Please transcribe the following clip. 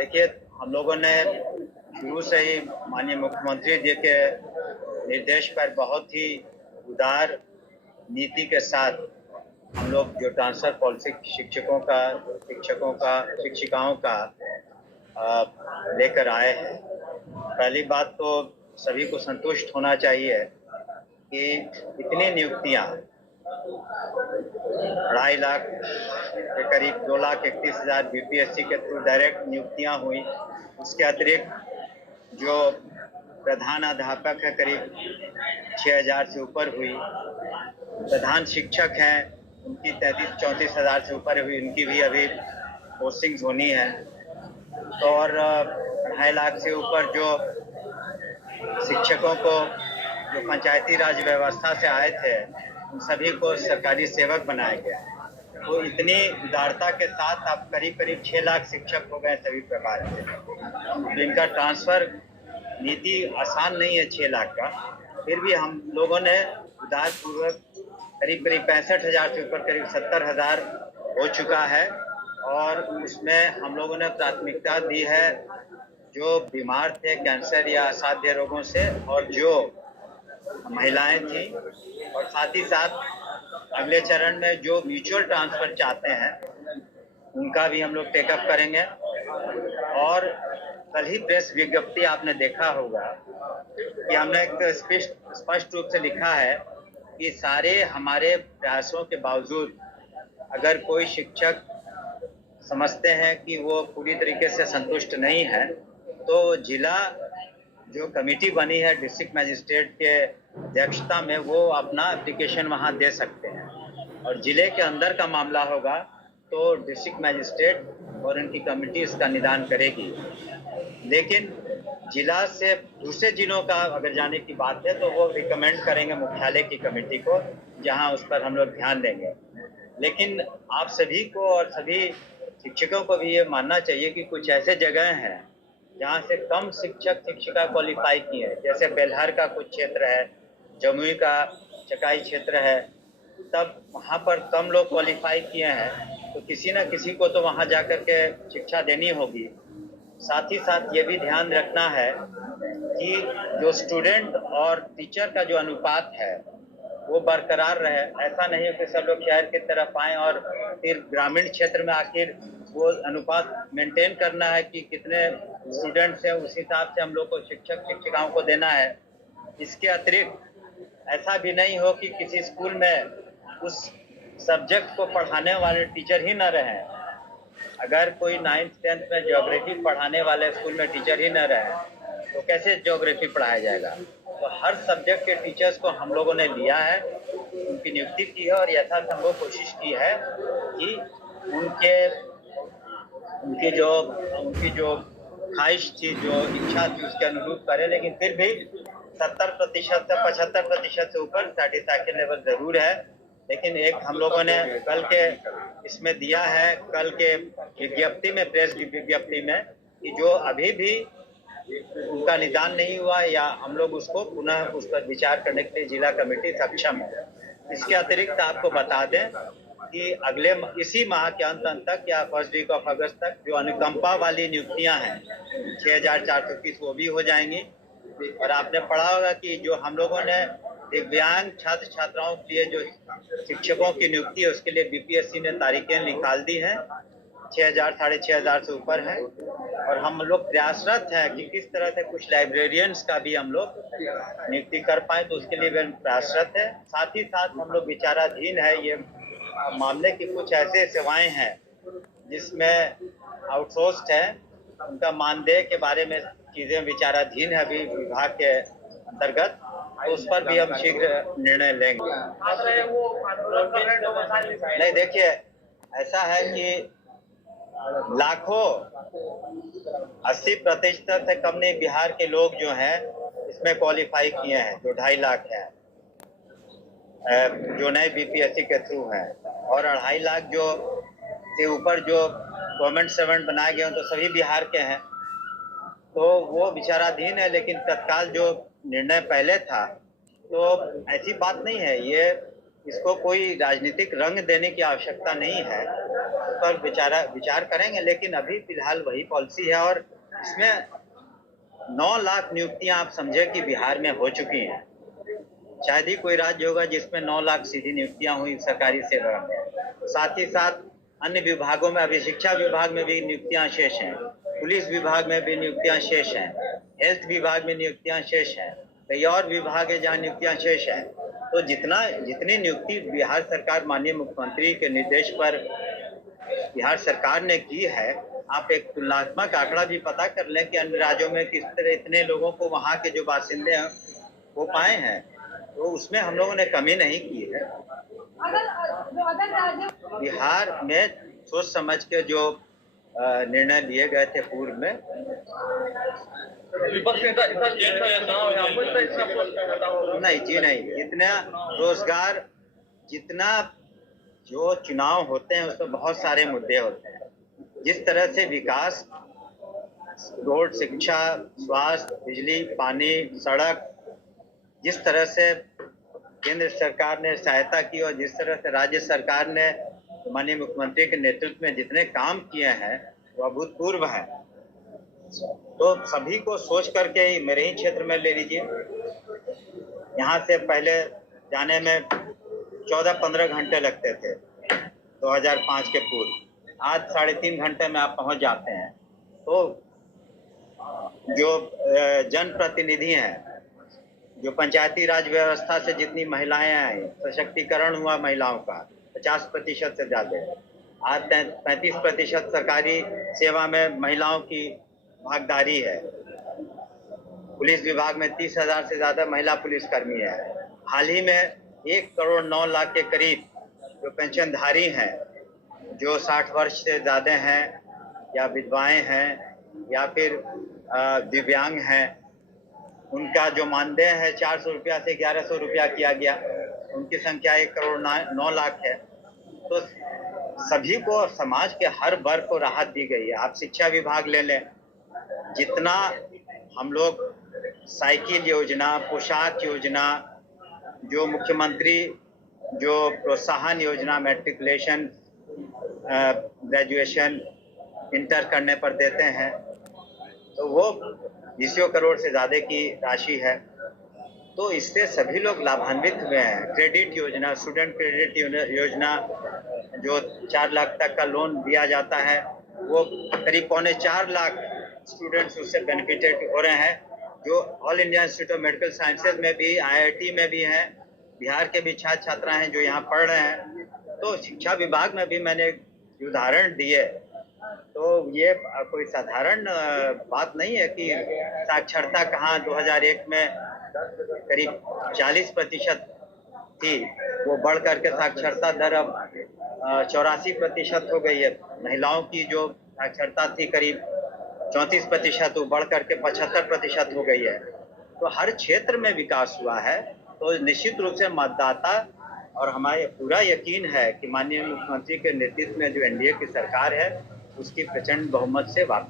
देखिए, हम लोगों ने शुरू से ही माननीय मुख्यमंत्री जी के निर्देश पर बहुत ही उदार नीति के साथ हम लोग जो ट्रांसफर पॉलिसी शिक्षिकाओं का लेकर आए हैं। पहली बात तो सभी को संतुष्ट होना चाहिए कि इतनी नियुक्तियां 2.5 लाख के करीब 2,31,000 बीपीएससी के थ्रू डायरेक्ट नियुक्तियां हुई। उसके अतिरिक्त जो प्रधान अध्यापक है करीब 6,000 से ऊपर हुई। प्रधान शिक्षक हैं उनकी 33-34 हज़ार से ऊपर हुई, उनकी भी अभी पोस्टिंग्स होनी है। तो और 2.5 लाख से ऊपर जो शिक्षकों को जो पंचायती राज व्यवस्था से आए थे उन सभी को सरकारी सेवक बनाया गया। तो इतनी उदारता के साथ अब करीब करीब 6 लाख शिक्षक हो गए सभी प्रकार से। तो इनका ट्रांसफर नीति आसान नहीं है 6 लाख का, फिर भी हम लोगों ने उदारपूर्वक करीब करीब 65,000 से ऊपर करीब 70,000 हो चुका है। और उसमें हम लोगों ने प्राथमिकता दी है जो बीमार थे कैंसर या असाध्य रोगों से, और जो महिलाएं थी, और साथ ही साथ अगले चरण में जो म्यूचुअल ट्रांसफर चाहते हैं उनका भी हम लोग टेकअप करेंगे। और कल ही प्रेस विज्ञप्ति आपने देखा होगा कि हमने एक स्पष्ट रूप से लिखा है कि सारे हमारे प्रयासों के बावजूद अगर कोई शिक्षक समझते हैं कि वो पूरी तरीके से संतुष्ट नहीं है तो जिला जो कमेटी बनी है डिस्ट्रिक्ट मजिस्ट्रेट के अध्यक्षता में, वो अपना एप्लीकेशन वहां दे सकते हैं। और जिले के अंदर का मामला होगा तो डिस्ट्रिक्ट मजिस्ट्रेट और उनकी कमेटी इसका निदान करेगी। लेकिन जिला से दूसरे जिलों का अगर जाने की बात है तो वो रिकमेंड करेंगे मुख्यालय की कमेटी को, जहां उस पर हम लोग ध्यान देंगे। लेकिन आप सभी को और सभी शिक्षकों को भी ये मानना चाहिए कि कुछ ऐसे जगह हैं जहाँ से कम शिक्षक शिक्षिका क्वालिफाई किए हैं, जैसे बेलहर का कुछ क्षेत्र है, जमुई का चकाई क्षेत्र है, तब वहाँ पर कम लोग क्वालिफाई किए हैं तो किसी न किसी को तो वहाँ जाकर के शिक्षा देनी होगी। साथ ही साथ ये भी ध्यान रखना है कि जो स्टूडेंट और टीचर का जो अनुपात है वो बरकरार रहे। ऐसा नहीं है कि सब लोग शहर की तरफ आए और फिर ग्रामीण क्षेत्र में आखिर वो अनुपात मेंटेन करना है कि कितने स्टूडेंट्स हैं, उस हिसाब से हम लोग को शिक्षक शिक्षिकाओं को देना है। इसके अतिरिक्त ऐसा भी नहीं हो कि किसी स्कूल में उस सब्जेक्ट को पढ़ाने वाले टीचर ही न रहें। अगर कोई 9th-10th में ज्योग्राफी पढ़ाने वाले स्कूल में टीचर ही न रहे तो कैसे ज्योग्राफी पढ़ाया जाएगा। तो हर सब्जेक्ट के टीचर्स को हम लोगों ने लिया है, उनकी नियुक्ति की है और यथासंभव कोशिश की है कि उनकी जो ख्वाहिश थी, जो इच्छा थी, उसके अनुरूप करे। लेकिन फिर भी 70% से 75% से ऊपर सेटिस्फैक्शन लेवल जरूर है। लेकिन एक हम लोगों ने कल के इसमें दिया है, कल के विज्ञप्ति में, प्रेस की विज्ञप्ति में, कि जो अभी भी उनका निदान नहीं हुआ या हम लोग उसको पुनः उस पर विचार करने के लिए जिला कमेटी सक्षम है। इसके अतिरिक्त आपको बता दें कि इसी माह के अंत तक या फर्स्ट वीक ऑफ अगस्त तक जो अनुकंपा वाली नियुक्तियां हैं 6,430 वो भी हो जाएंगी। और आपने पढ़ा होगा कि जो हम लोगों ने दिव्यांग छात्र छात्राओं के लिए जो शिक्षकों की नियुक्ति है उसके लिए बीपीएससी ने तारीखें निकाल दी हैं, 6,000 6,500 से ऊपर है। और हम लोग प्रयासरत हैं कि किस तरह से कुछ लाइब्रेरियंस का भी हम लोग नियुक्ति कर पाए, तो उसके लिए प्रयासरत है। साथ ही साथ हम लोग विचाराधीन है ये मामले की कुछ ऐसे सेवाएं हैं जिसमें आउटसोर्स्ड है, उनका मानदेय के बारे में चीजें विचाराधीन है अभी विभाग के अंतर्गत, तो उस पर भी हम शीघ्र निर्णय लेंगे। नहीं, देखिए ऐसा है कि लाखों 80% से कम नहीं बिहार के लोग जो हैं इसमें क्वालिफाई किए हैं, जो 2.5 लाख हैं जो नए बीपीएससी के थ्रू हैं। और 2.5 लाख जो से ऊपर जो गवर्नमेंट सर्वेंट बनाए गए हैं तो सभी बिहार के हैं, तो वो विचाराधीन है। लेकिन तत्काल जो निर्णय पहले था तो ऐसी बात नहीं है, ये इसको कोई राजनीतिक रंग देने की आवश्यकता नहीं है, उस पर विचार करेंगे। लेकिन अभी फिलहाल वही पॉलिसी है और इसमें 9 लाख नियुक्तियां आप समझे कि बिहार में हो चुकी हैं। शायद ही कोई राज्य होगा जिसमें 9 लाख सीधी नियुक्तियां हुई सरकारी सेवा में। साथ ही साथ अन्य विभागों में, अभी शिक्षा विभाग में भी नियुक्तियां शेष हैं, पुलिस विभाग में भी नियुक्तियां शेष हैं, हेल्थ विभाग में नियुक्तियां शेष हैं, कई और विभाग है जहाँ नियुक्तियां शेष हैं। तो जितनी नियुक्ति बिहार सरकार माननीय मुख्यमंत्री के निर्देश पर बिहार सरकार ने की है, आप एक तुलनात्मक आंकड़ा भी पता कर लें कि अन्य राज्यों में किस तरह इतने लोगों को वहाँ के जो बासिंदे हैं वो पाए हैं, तो उसमें हम लोगों ने कमी नहीं की है। बिहार में सोच समझ के जो निर्णय लिए गए थे पूर्व में, विपक्ष नेता इतना चेंज का चुनाव है, आपको इतना नहीं जी नहीं, जितना रोजगार, जितना जो चुनाव होते हैं उसमें बहुत सारे मुद्दे होते हैं। जिस तरह से विकास, रोड, शिक्षा, स्वास्थ्य, बिजली, पानी, सड़क, जिस तरह से केंद्र सरकार ने सहायता की और जिस तरह से राज्य सरकार ने माननीय मुख्यमंत्री के नेतृत्व में जितने काम किए हैं वो अभूतपूर्व है। तो सभी को सोच करके ही, मेरे ही क्षेत्र में ले लीजिए, यहाँ से पहले जाने में 14-15 घंटे लगते थे 2005 के पूर्व, आज 3.5 घंटे में आप पहुँच जाते हैं। तो जो जनप्रतिनिधि हैं, जो पंचायती राज व्यवस्था से जितनी महिलाएं आई, सशक्तिकरण हुआ महिलाओं का 50% से ज्यादा, आज 35% सरकारी सेवा में महिलाओं की भागीदारी है। पुलिस विभाग में 30,000 से ज्यादा महिला पुलिसकर्मी है। हाल ही में 1 करोड़ 9 लाख के करीब जो पेंशनधारी हैं, जो 60 वर्ष से ज्यादा हैं या विधवाएं हैं या फिर दिव्यांग हैं, उनका जो मानदेय है 400 रुपया से 1100 रुपया किया गया, उनकी संख्या 1 करोड़ 9 लाख है। तो सभी को, समाज के हर वर्ग को राहत दी गई है। आप शिक्षा विभाग ले लें, जितना हम लोग साइकिल योजना, पोशाक योजना, जो मुख्यमंत्री जो प्रोत्साहन योजना, मैट्रिकुलेशन, ग्रेजुएशन, इंटर करने पर देते हैं, तो वो 20 करोड़ से ज्यादा की राशि है। तो इससे सभी लोग लाभान्वित हुए हैं। क्रेडिट योजना, स्टूडेंट क्रेडिट योजना, जो 4 लाख तक का लोन दिया जाता है, वो करीब 4.25 लाख स्टूडेंट्स उससे बेनिफिटेड हो रहे हैं, जो all India institute of medical sciences में भी, IIT में भी हैं, बिहार के भी छात्र छात्रा हैं जो यहाँ पढ़ रहे हैं। तो शिक्षा विभाग में भी मैंने उदाहरण दिए। तो ये कोई साधारण बात नहीं है कि साक्षरता कहाँ 2001 में करीब 40% थी, वो बढ़ करके साक्षरता दर अब 84% हो गई है। महिलाओं की जो साक्षरता थी करीब 34%, वो बढ़ करके 75% हो गई है। तो हर क्षेत्र में विकास हुआ है। तो निश्चित रूप से मतदाता और हमारे पूरा यकीन है कि माननीय मुख्यमंत्री के नेतृत्व में जो NDA की सरकार है, उसकी प्रचंड बहुमत से वापसी